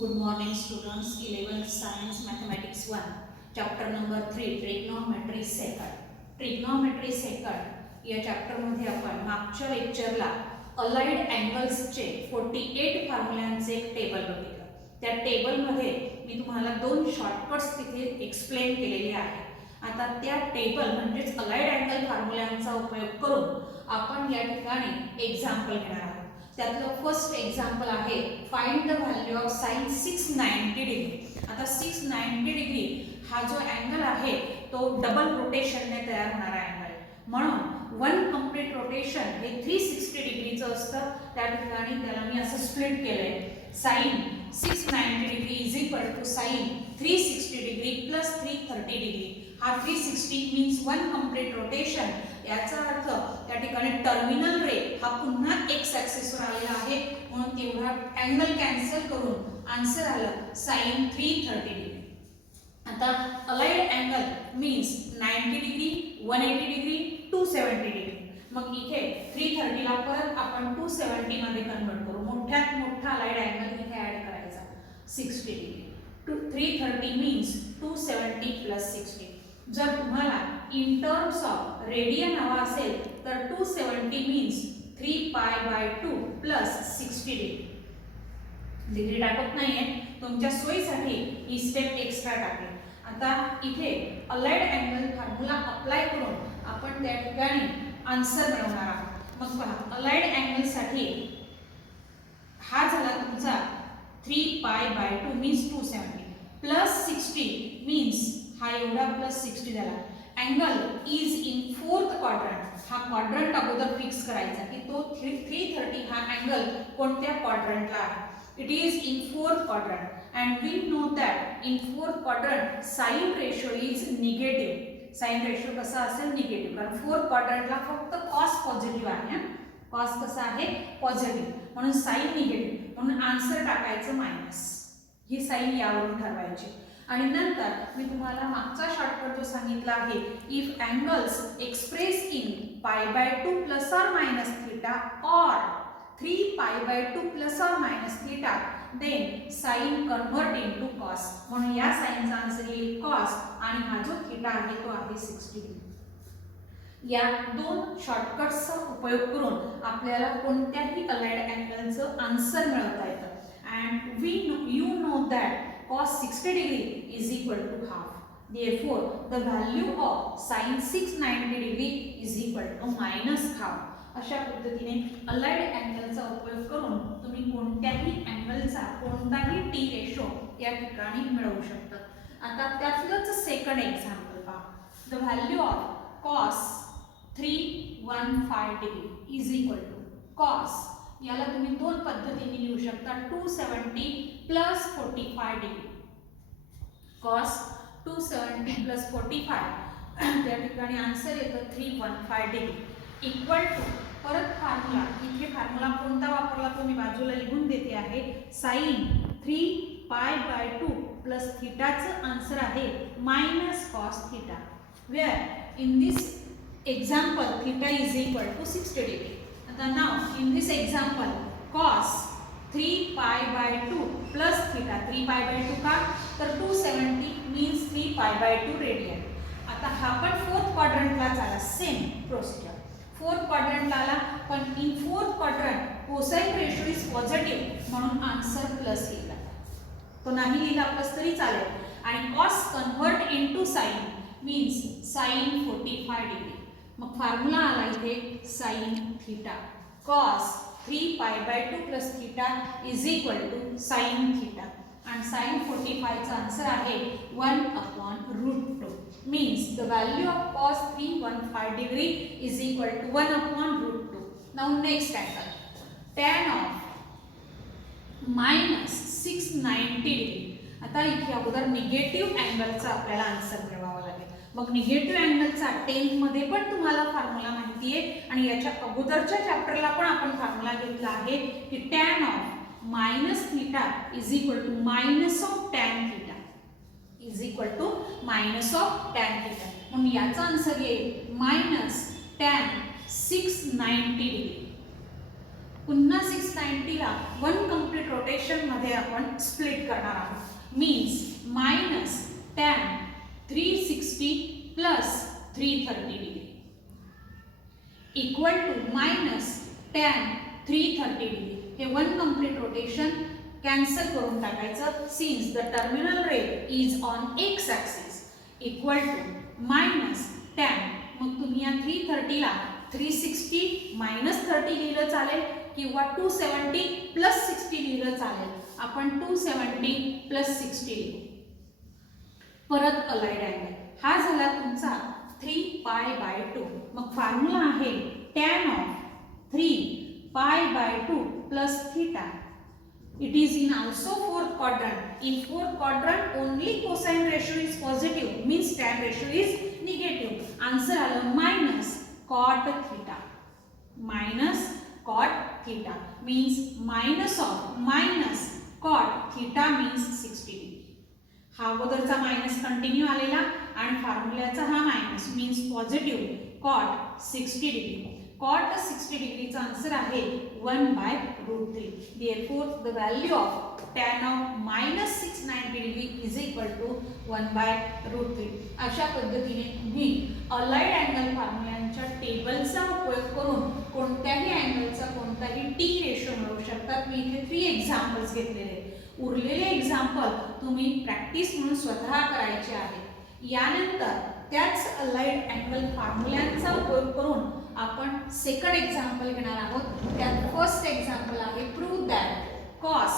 Good morning students, 11th Science Mathematics 1, chapter number 3, Trigonometry second. Trigonometry second या चॅप्टरमध्ये आपण मागच्या लेक्चरला allied अँगल्सचे 48 फॉर्म्युलांचे एक table बघितलं. त्या टेबलमध्ये मी तुम्हाला दोन शॉर्टकट्स तिथे एक्सप्लेन केलेले आहेत. आता त्या टेबल म्हणजेच अलाइड अँगल फॉर्म्युलांचा उपयोग करून आपण या ठिकाणी एक्झाम्पल घेणार आहोत. त्यातलं फर्स्ट एक्झाम्पल आहे find the value of sine 690 degree. आता 690 डिग्री हा जो अँगल आहे तो डबल रोटेशनने तयार होणारा अँगल, म्हणून वन कंप्लीट रोटेशन हे 360 डिग्रीचं असतं. त्या ठिकाणी त्याला मी असं स्प्लिट केलंय. Sine 690 degree is equal to sine 360 degree plus 330 degree. हा 360 मीन्स वन कंप्लीट रोटेशन. याचा अर्थ त्या ठिकाणी टर्मिनल रे हा पुन्हा एक्स ॲक्सिसवर आलेला आहे, म्हणून तेवढा अँगल कॅन्सल करून आन्सर आलं साइन 330 डिग्री. आता allied angle means 90 degree, 180 degree, 270 degree. मग इथे 330 ला परत आपण 270 मध्ये कन्वर्ट करू. मोठ्यात मोठा अलाइड अँगल इथे ऍड करायचा 60 डिग्री. 330 means 270 plus 60. जर तुम्हाला इन टर्म्स ऑफ रेडियन हवा असेल तर 270 मीन्स 3π/2 प्लस 60 डिग्री टाकत नाहीये, तुमच्या सोयीसाठी ही स्टेप एक्स्ट्रा टाकली. आता इथे अलाइड अँगल फॉर्म्युला अप्लाय करून आपण त्या ठिकाणी आन्सर मिळवणार आहोत. मग पहा, अलाइड अँगल साठी हा झाला तुमचा 3π/2 मीन्स 270 प्लस 60 मीन्स हा एवढा प्लस 60 झाला. Angle is in fourth quadrant. हा क्वाड्रंट अगोदर फिक्स करायचा की तो 330 हा अँगल कोणत्या क्वाड्रंटला आहे. It is in fourth quadrant and we know that in fourth quadrant sine ratio is negative. Sine ratio कसा असेल? निगेटिव्ह, कारण फोर्थ क्वाड्रंटला फक्त कॉस पॉझिटिव्ह आहे. कॉस कसा आहे? पॉझिटिव्ह, म्हणून साइन निगेटिव्ह, म्हणून आन्सर टाकायचं मायनस. ही साइन यावरून ठरवायची. आणि नंतर मी तुम्हाला मागचा शॉर्टकट जो सांगितला आहे, if angles express in π/2 plus or minus theta और 3π/2 plus or minus theta then sine convert into cos. म्हणून या साइनचा आन्सर येईल कॉस आणि हा जो थीटा आहे तो आहे 60 डिग्री. या दोन शॉर्टकट्सचा उपयोग करून आपल्याला कोणत्याही अलाइड अँगलचं आन्सर मिळवता येतं. And you know that cos 60 degree is equal to half. Therefore, the value of sin 690 degree is equal to minus half. अशा पद्धतीने अलाइड अँगलचा उपयोग करून तुम्ही कोणत्याही अँगलचा कोणताही टी रेशो या ठिकाणी मिळवू शकता. आता त्यातलंच सेकंड एक्झाम्पल पहा. The value of cos 315 degree is equal to cos, याला तुम्ही दोन पद्धतीने लिहू शकता. 270 प्लस 45 डिग्री. cos 270 प्लस 45 त्या ठिकाणी आन्सर येतं 315 डिग्री इक्वल टू, परत फॉर्म्युला, इथे फॉर्म्युला कोणता वापरला तो मी बाजूला लिहून देते आहे. साइन 3π/2 प्लस थीटाचं आन्सर आहे minus cos theta, where in this example theta is equal to 60 degree. आता now in this example cos 3π/2 plus theta. 3π/2 का? तर 270 मीन्स 3π/2 रेडियन. आता हा पण फोर्थ क्वाड्रंटला झाला. सेम प्रोसिजर फोर्थ क्वाड्रंटला आला, पण in fourth quadrant cosine ratio is positive, म्हणून आन्सर प्लस लिहिला. तो नाही लिहिला प्लस तरी चालेल. आणि cos convert into sine means sine 45 degree. मग फॉर्म्युला आला इथे sine theta. cos 3π/2 plus theta is equal to sine theta. आणि साइन 45 चा आन्सर आहे 1/√2. Means the value of cos 315 degree is equal to 1/√2. Now next angle tan of minus 690 degree. आता इथे अगोदर negative अँगलचा आपल्याला आन्सर मिळवावा लागेल. मग निगेटिव्ह अँगलचा 10th मध्ये पण तुम्हाला फॉर्म्युला माहिती आहे आणि याच्या अगोदरच्या चॅप्टरला पण आपण फॉर्म्युला घेतला आहे की tan of minus theta is equal to minus of tan theta is equal to minus of tan theta. म्हणून याचा आन्सर येईल मायनस tan 690 डिग्री. पुन्हा 690 ला 1 कंप्लीट रोटेशन मध्ये आपण स्प्लिट करणार आहोत. Means minus tan 360 plus 330 degree equal to minus tan 330 degree. हे 1 कंप्लीट रोटेशन कॅन्सल करून टाकायचं. Since the terminal ray is on X axis equal to minus tan. मग तुम्ही या 330 ला 360 मायनस 30 लिहिलं चालेल किंवा 270 प्लस 60 लिहिलं चालेल. आपण 270 प्लस 60 लिहू. परत अलाइड अँगल हा झाला तुमचा 3 पाय बाय 2. मग फॉर्म्युला आहे tan of 3 pi by 2 plus theta. It is in also fourth quadrant. In fourth quadrant only cosine ratio is positive, means tan ratio is negative. Answer आलं minus cot theta. Minus cot theta means minus of minus cot theta means 60 degree. हा अगोदरचा minus continue आलेला आणि फॉर्म्युल्याचा हा minus means positive cot 60 degree. cot 60 डिग्रीचा answer आहे 1/√3. Therefore the value of tan of minus 690 degree is equal to 1/√3. अशा पद्धतीने तुम्ही अलाइड अँगल फॉर्म्युलांच्या टेबलचा उपयोग करून कोणत्याही अँगलचा कोणताही टी रेशो मिळवू शकतात. मी इथे 3 एक्झाम्पल्स घेतलेले आहेत. उरलेले एक्झाम्पल तुम्ही प्रॅक्टिस म्हणून स्वतः करायचे आहेत. यानंतर त्याच अलाइड अँगल फॉर्म्युलांचा उपयोग करून आपण सेकंड एक्झाम्पल घेणार आहोत. त्यात फर्स्ट एक्झाम्पल आहे prove that cos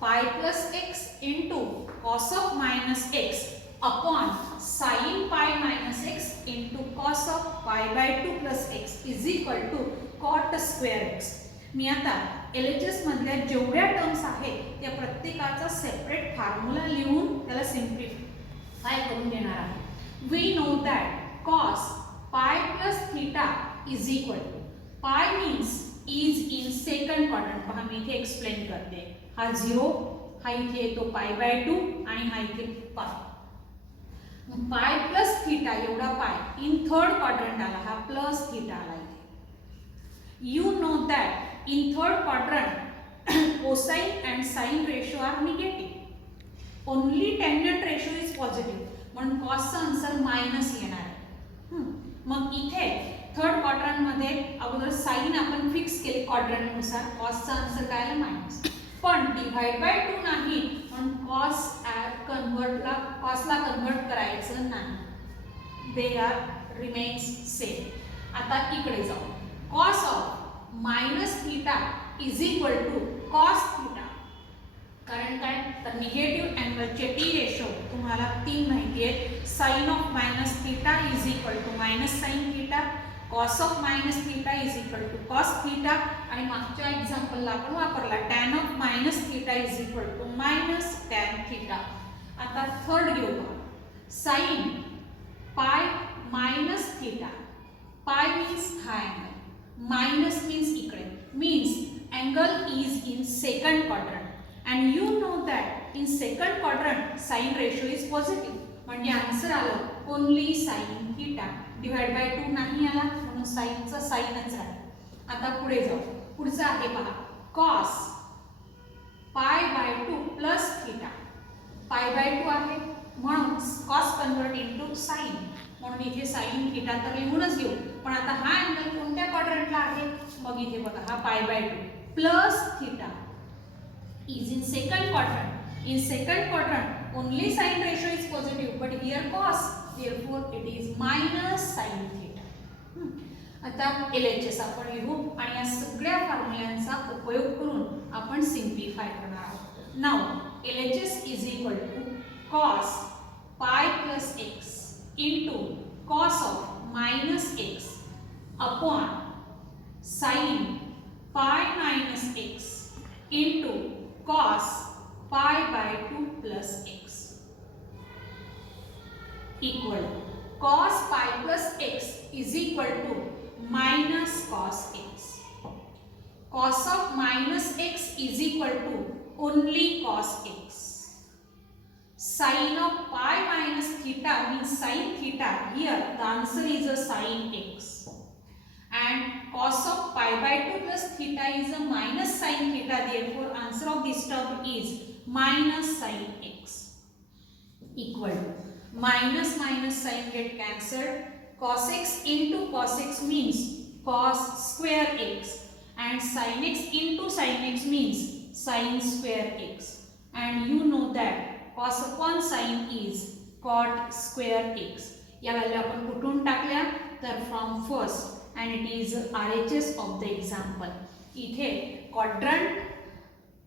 pi plus x into cos of minus x upon sine pi minus x into cos of pi by 2 plus x is equal to cot square x. मी आता LHS मधल्या जेवढ्या terms आहेत त्या प्रत्येकाचा separate formula लिहून त्याला simplify करून घेणार आहे. We know that cos pi plus theta is equal to pi means is in second quadrant. पहा मी इथे एक्सप्लेन करते. हा 0 हा इथे येतो पाय बाय 2 आणि हा इथे पाय. मग पाय प्लस थीटा एवढा पाय इन थर्ड क्वाड्रंट आला. हा प्लस थीटा आला इथे. You know that in third quadrant cosine and sine ratio are negative. Only tangent ratio is positive म्हणून कॉसचा आन्सर मायनस येणार आहे. मग इथे थर्ड क्वाड्रंट मध्ये अगोदर साइन आपण फिक्स केले क्वाड्रंट नुसार. कॉसचा आन्सर काय आला मायनस. पण डिवाइड बाय 2 नाही म्हणून कॉसला कन्वर्ट करायचं नाही. They are remains same. आता इकडे जाऊ. Cos of minus theta is equal to cos theta. कारण काय तर निगेटिव्ह अँगलचे टी रेशो तुम्हाला 3 माहिती आहेत. Sine of minus theta is equal to minus sine theta. cos of minus theta is equal to cos theta. आणि मागच्या एक्झाम्पलला आपण वापरला tan of minus theta is equal to minus tan theta. आता third घेऊ. sin pi minus theta. pi means हा angle, minus means इकडे, means angle is in second quadrant and you know that in second quadrant sin ratio is positive. म्हणजे answer आलं only sin theta. Divide by 2 नाही आला म्हणून साइनचा साइनच राहील. आता पुढे जाऊ. पुढचं आहे पहा cos पाय बाय 2 प्लस थीटा. पाय बाय 2 आहे म्हणून cos कन्वर्ट इनटू साइन म्हणून इथे साइन थीटा तर लिहूनच घेऊ. पण आता हा अँगल कोणत्या क्वाड्रंटला आहे. मग इथे बघा हा पाय by 2 plus theta is in second quadrant. In second quadrant only sin ratio is positive but here cos, therefore it is minus sin theta. आता LHS आपण लिहू आणि या सगळ्या फॉर्म्युलांचा उपयोग करून आपण सिम्प्लिफाय करणार आहोत. Now LHS is equal to cos pi plus x into cos of minus x upon sin pi minus x into cos pi by 2 plus x equal cos pi plus x is equal to minus cos x. Cos of minus x is equal to only cos x. Sin of pi minus theta means sin theta. Here the answer is a sin x. and cos of pi by 2 plus theta is a minus sin theta. Therefore answer of this term is minus sin x equal to minus minus sin get cancelled. Cos x into cos x means cos square x and sin x into sin x means sin square x, and you know that cos upon sin is cot square x. या value आपण कुठून टाकल्या तर from first and it is RHS of the example. इथे quadrant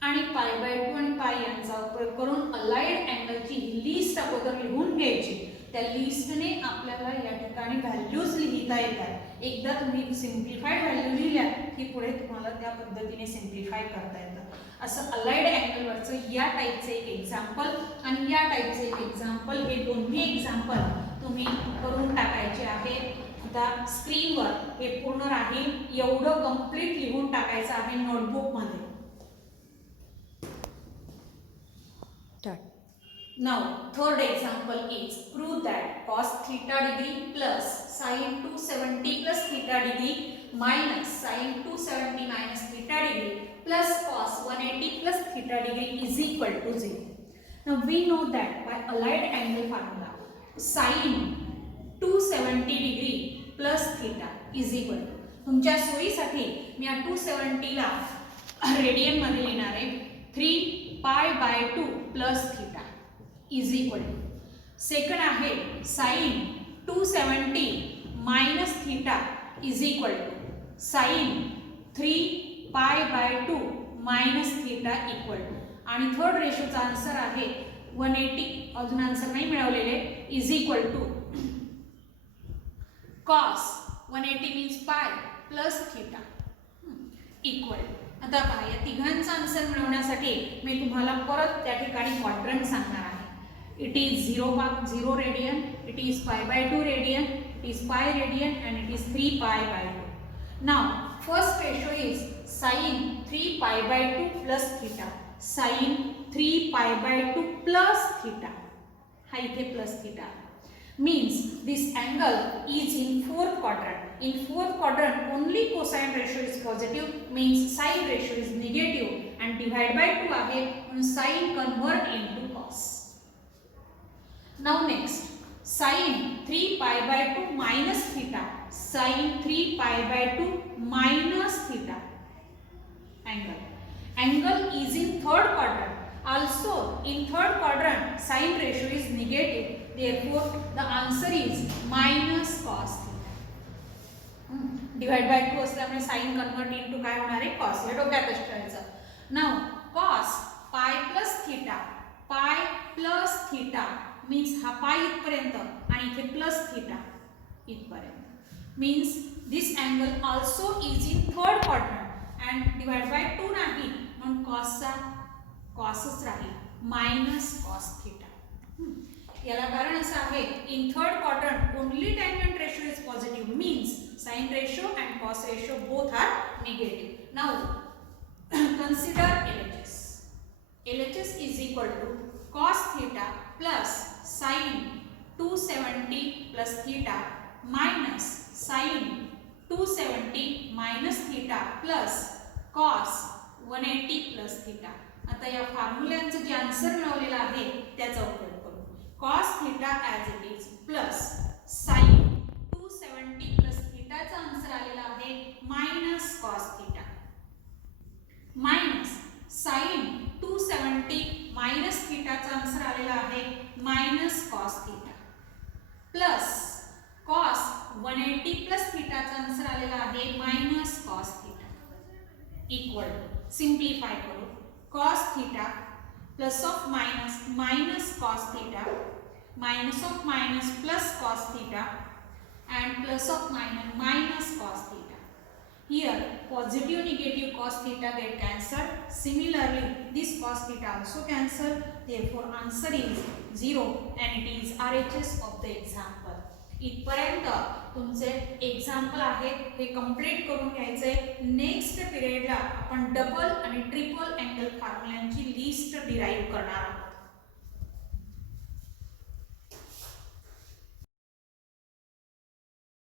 आणि पाय by 2 आणि पाय यांचा उपयोग करून अलाइड अँगलची लिस्ट अगोदर लिहून घ्यायची. त्या लिस्टने आपल्याला या ठिकाणी व्हॅल्यूज लिहिता येतात. एकदा तुम्ही सिम्प्लिफाईड व्हॅल्यू लिहिल्या की पुढे तुम्हाला त्या पद्धतीने सिम्प्लिफाय करता येतं. असं अलाइड अँगलवरचं या टाईपचे एक एक्झाम्पल आणि या टाईपचे एक एक्झाम्पल, हे दोन्ही एक्झाम्पल तुम्ही करून टाकायचे आहेत. आता स्क्रीनवर हे पूर्ण राहील एवढं कंप्लीट लिहून टाकायचं आहे नोटबुकमध्ये. Now third example is prove that cos theta degree plus sin 270 plus theta degree minus sin 270 minus theta degree plus cos 180 plus theta degree is equal to 0. Now we know that by allied angle formula sin 270 degree plus theta is equal to, तुमच्या सोयीसाठी मी या 270 ला radian मध्ये लिहिणार आहे 3 pi by 2 plus theta is equal to, second आहे sin 270 minus theta is equal to sin 3 pi by 2 minus theta equal to, आणि third रेशोचा आन्सर आहे 180, अजून आन्सर नाही मिळवलेले, is equal to cos 180 means pi plus theta equal. आता पहा या तिघांचा आन्सर मिळवण्यासाठी मी तुम्हाला परत त्या ठिकाणी क्वाड्रंट सांगणार आहे. It is 0 radian, it is पाय by 2 radian, it is pi radian and it is 3 pi by 2. Now first ratio is sin 3 pi by 2 plus theta, sin 3 pi by 2 plus theta, हा इथे plus theta means this angle is in fourth quadrant. In fourth quadrant only cosine ratio is positive, means sine ratio is negative, and divide by 2 आहे म्हणून sin convert into cos. Now next sin 3 pi by 2 minus theta, sin 3 pi by 2 minus theta angle is in third quadrant. Also in third quadrant sine ratio is negative, therefore the answer is minus cos theta. Divide by 2 असल्यामुळे sin convert into काय होणार आहे cos. हे डोक्यातच ठेवायचं. Now cos pi plus theta, pi plus theta means हा pi इथपर्यंत आणि इथे प्लस थीटा इथपर्यंत, means this angle also is in third quadrant and divide by 2 नाही म्हणून cosचा cosच राहील minus cos theta. याला कारण असं आहे in third quadrant only tangent ratio is positive, means sin ratio and cos ratio both are negative. Now consider LHS. LHS is equal to cos theta plus sin 270 plus theta minus sin 270 minus theta plus cos 180 plus theta. आता या फॉर्म्युलांचं जे answer मिळवलेलं आहे त्याचा उपयोग करू. cos theta as it is plus sin 270 plus theta चा answer आलेला आहे minus cos theta minus sin 270 minus theta चा आन्सर आलेला आहे minus cos theta plus cos 180 plus theta चा आन्सर आलेला आहे minus cos theta equal to, simplify करू, cos theta plus of minus minus cos theta minus of minus plus cos theta and plus of minus minus cos theta. Here positive negative cos theta get cancelled. Similarly this cos theta also cancelled. Therefore answer is 0 and it is RHS of the example. इथपर्यंत तुमचे example आहेत हे complete करून घ्यायचे. Next पिरियडला आपण double आणि triple angle फॉर्म्युलांची list derive करणार आहोत.